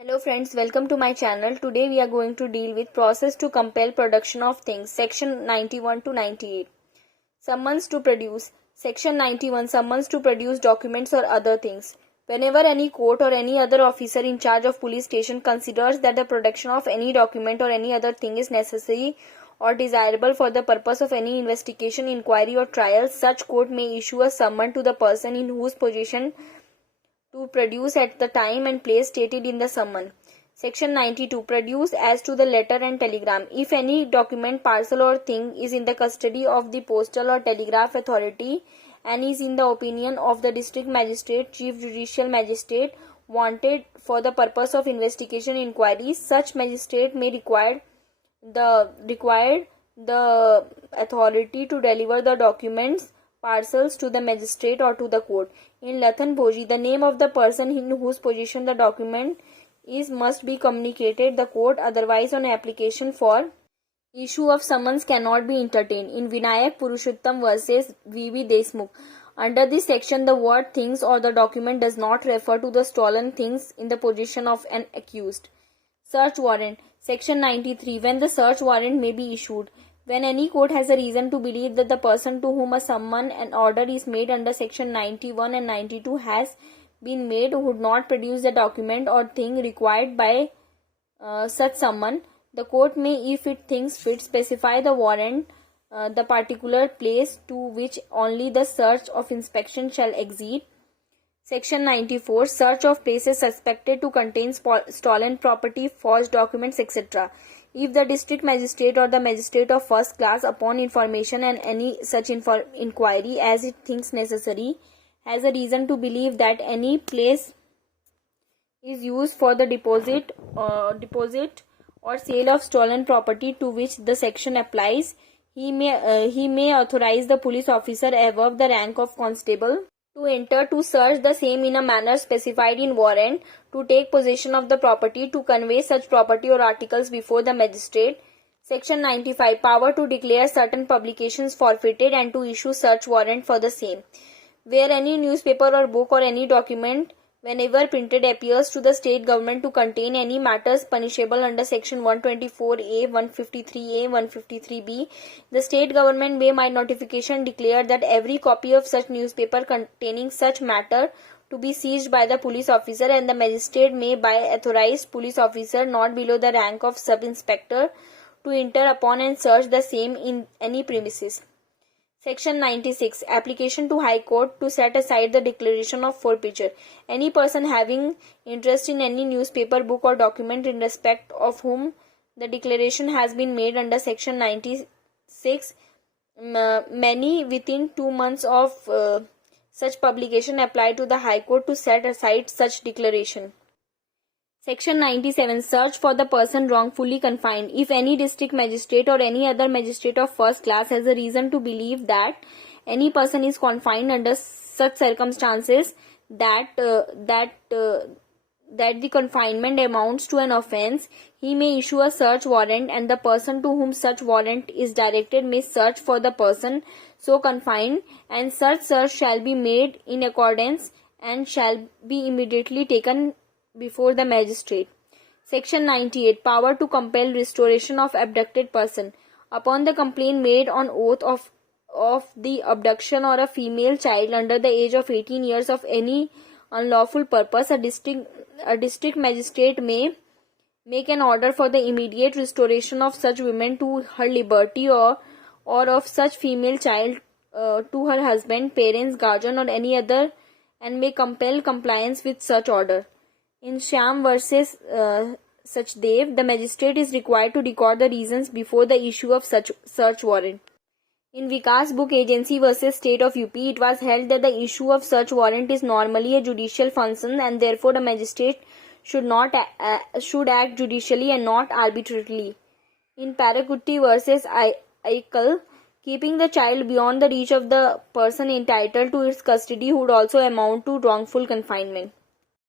Hello friends, welcome to my channel. Today we are going to deal with process to compel production of things. Section 91 to 98. Summons to produce. Section 91. Summons to produce documents or other things. Whenever any court or any other officer in charge of police station considers that the production of any document or any other thing is necessary or desirable for the purpose of any investigation, inquiry or trial, such court may issue a summons to the person in whose possession to produce at the time and place stated in the summons. Section 92. Produce as to the letter and telegram. If any document, parcel or thing is in the custody of the postal or telegraph authority and is in the opinion of the district magistrate, chief judicial magistrate, wanted for the purpose of investigation inquiry, such magistrate may require the authority to deliver the documents, parcels to the magistrate or to the court. In Lathan Bhoji, the name of the person in whose possession the document is must be communicated the court, otherwise on application for issue of summons cannot be entertained. In Vinayak Purushottam versus V.V. Deshmukh, under this section the word things or the document does not refer to the stolen things in the possession of an accused. Search warrant. Section 93. When the search warrant may be issued. When any court has a reason to believe that the person to whom a summons and order is made under section 91 and 92 has been made would not produce the document or thing required by such summons, the court may, if it thinks fit, specify the warrant, the particular place to which only the search of inspection shall exceed. Section 94. Search of places suspected to contain stolen property, forged documents, etc. If the district magistrate or the magistrate of first class, upon information and any such inquiry as it thinks necessary, has a reason to believe that any place is used for the deposit or sale of stolen property to which the section applies, he may authorize the police officer above the rank of constable to enter to search the same in a manner specified in warrant, to take possession of the property, to convey such property or articles before the magistrate. Section 95. Power to declare certain publications forfeited and to issue search warrant for the same. Where any newspaper or book or any document, whenever printed, appears to the state government to contain any matters punishable under section 124A, 153A, 153B, the state government may by notification declare that every copy of such newspaper containing such matter to be seized by the police officer, and the magistrate may by authorized police officer not below the rank of sub-inspector to enter upon and search the same in any premises. Section 96. Application to High Court to set aside the declaration of forfeiture. Any person having interest in any newspaper, book or document in respect of whom the declaration has been made under Section 96, many within 2 months of such publication apply to the High Court to set aside such declaration. Section 97. Search for the person wrongfully confined. If any district magistrate or any other magistrate of first class has a reason to believe that any person is confined under such circumstances that the confinement amounts to an offence, he may issue a search warrant, and the person to whom such warrant is directed may search for the person so confined, and such search shall be made in accordance and shall be immediately taken before the magistrate. Section 98. Power to compel restoration of abducted person. Upon the complaint made on oath of the abduction or a female child under the age of 18 years of any unlawful purpose, a district magistrate may make an order for the immediate restoration of such woman to her liberty or of such female child to her husband, parents, guardian or any other, and may compel compliance with such order. In Shyam versus Sachdev, the magistrate is required to record the reasons before the issue of such search warrant. In Vikas Book Agency versus State of UP, it was held that the issue of search warrant is normally a judicial function, and therefore the magistrate should act judicially and not arbitrarily. In Parakutti versus Aikal, keeping the child beyond the reach of the person entitled to its custody would also amount to wrongful confinement.